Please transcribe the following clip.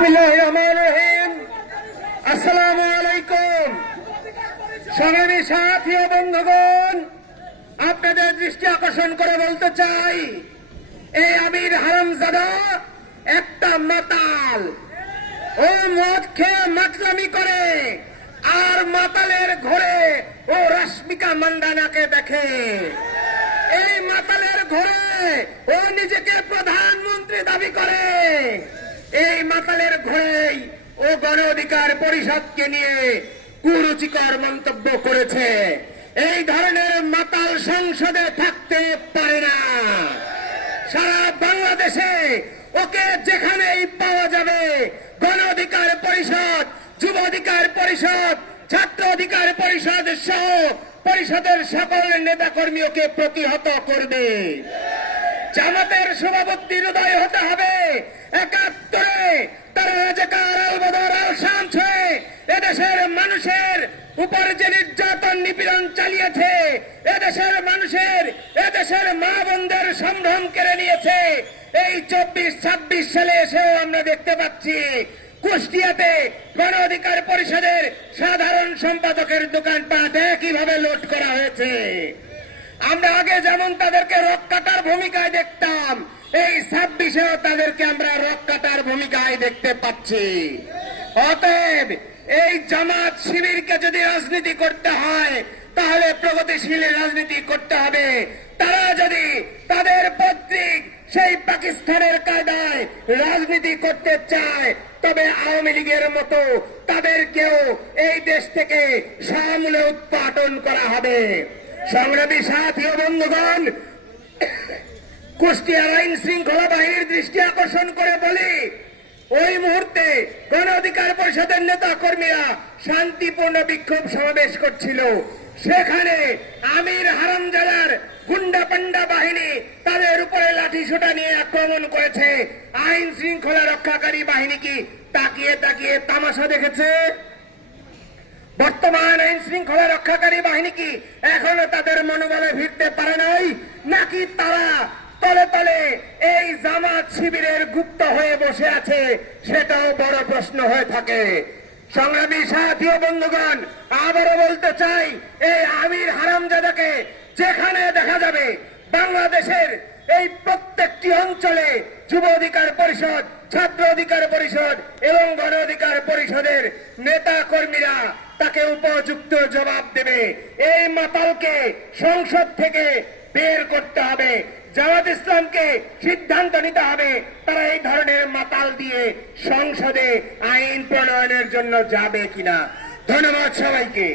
বিসমিল্লাহির রহমানির রহিম। আসসালামু আলাইকুম। সংগ্রামী সাথী ও বন্ধুগণ, আপনাদের দৃষ্টি আকর্ষণ করে বলতে চাই, এই আমির হারামজাদা একটা মাতাল। ও মদ খেয়ে মাতলামি করে আর মাতালের ঘরে ও রশ্মিকা মান্দানাকে দেখে। এই মাতালের ঘরে ও নিজেকে প্রধানমন্ত্রী দাবি করে। এই মাতালের ঘরেই ও গণ অধিকার পরিষদকে নিয়ে কুরুচিকর মন্তব্য করেছে। এই ধরনের মাতাল সংসদে থাকতে পারে না। সারা বাংলাদেশে ওকে যেখানেই পাওয়া যাবে, গণ অধিকার পরিষদ, যুব অধিকার পরিষদ, ছাত্র অধিকার পরিষদ সহ পরিষদের সকল নেতাকর্মী ওকে প্রতিহত করবে। জামাতের সভাপতির উদয় হতে হবে। ৭১-এ তারা রাজাকার আল-বদর আল-শামস হয়ে এদেশের মানুষের উপর যে নির্যাতন নিপীড়ন চালিয়েছে, এদেশের মানুষের, এদেশের মা বোনদের সম্ভ্রম কেড়ে নিয়েছে। এই ২৪-২৬ সালে এসেও আমরা দেখতে পাচ্ছি কুষ্টিয়াতে গণ অধিকার পরিষদের সাধারণ সম্পাদকের দোকানপাট একইভাবে লুট করা হয়েছে। আমরা আগে যেমন তাদেরকে রক্ষাটার ভূমিকায় দেখতাম, এই ২৬-এও তাদেরকে আমরা রক্ষাটার ভূমিকায় দেখতে পাচ্ছি। অতএব এই জামাত শিবিরকে যদি রাজনীতি করতে হয়, তাহলে প্রগতিশীল রাজনীতি করতে হবে। তারা যদি তাদের পৈতৃক সেই পাকিস্তানের কায়দায় রাজনীতি করতে চায়, তবে আওয়ামী লীগের মতো তাদেরকেও এই দেশ থেকে সমূলে উৎপাটন করা হবে। সংগ্রামী সাথী ও বন্ধুগণ, কুষ্টিয়ার আইন শৃঙ্খলা বাহিনীর দৃষ্টি আকর্ষণ করে বলি, ওই মুহূর্তে গণ অধিকার পরিষদের নেতা কর্মীরা শান্তিপূর্ণ বিক্ষোভ সমাবেশ করছিল। সেখানে আমির হারামজাদার গুন্ডা পান্ডা বাহিনী তাদের উপরে লাঠি সোটা নিয়ে আক্রমণ করেছে। আইন শৃঙ্খলা রক্ষাকারী বাহিনী কি তাকিয়ে তাকিয়ে তামাশা দেখেছে? বর্তমান আইন শৃঙ্খলা রক্ষাকারী বাহিনী কি এখনো তাদের মনোবলে ফিরতে পারে নাই, নাকি তারা তলে তলে এই জামাত শিবিরের গুপ্ত হয়ে বসে আছে? সেটাও বড় প্রশ্ন হয়ে থাকে। সংগ্রামী সাথী ও বন্ধুগণ, আবারও বলতে চাই, এই আমির হারামজাদাকে যেখানে দেখা যাবে বাংলাদেশের এই প্রত্যেকটি অঞ্চলে যুব অধিকার পরিষদ, ছাত্র অধিকার পরিষদ এবং গণ অধিকার পরিষদের নেতা কর্মীরা তাকে উপযুক্ত জবাব দেবে। এই মাতালকে সংসদ থেকে বের করতে হবে। জামাত ইসলামকে সিদ্ধান্ত নিতে হবে তারা এই ধরনের মাতাল দিয়ে সংসদে আইন প্রণয়নের জন্য যাবে কিনা। ধন্যবাদ সবাইকে।